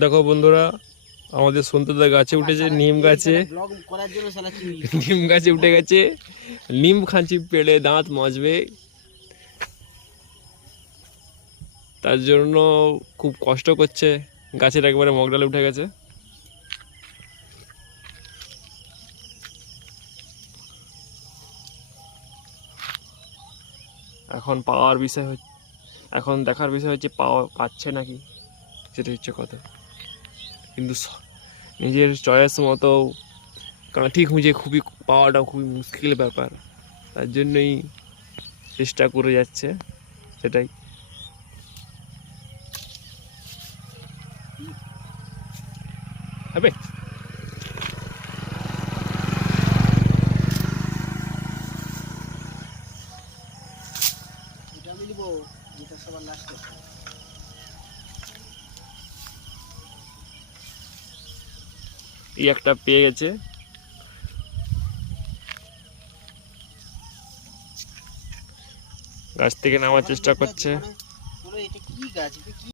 দেখো বন্ধুরা, আমাদের সন্তুদা গাছে উঠেছে, নিম গাছে। নিম গাছে উঠে গেছে, নিম খাঁচি পেড়ে দাঁত মাজবে, তার জন্য খুব কষ্ট করছে। গাছের একবারে মগডালে উঠে গেছে। এখন পাওয়ার বিষয় হচ্ছে, এখন দেখার বিষয় হচ্ছে পাচ্ছে নাকি, সেটা হচ্ছে কথা। কিন্তু নিজের চয়েস মতো কাঠি খুঁজে পাওয়াটা খুবই মুশকিল ব্যাপার, তার জন্যই চেষ্টা করে যাচ্ছে। সেটাই হবে। এই একটা পেয়ে গেছে। গাছ থেকে নামার চেষ্টা করছে।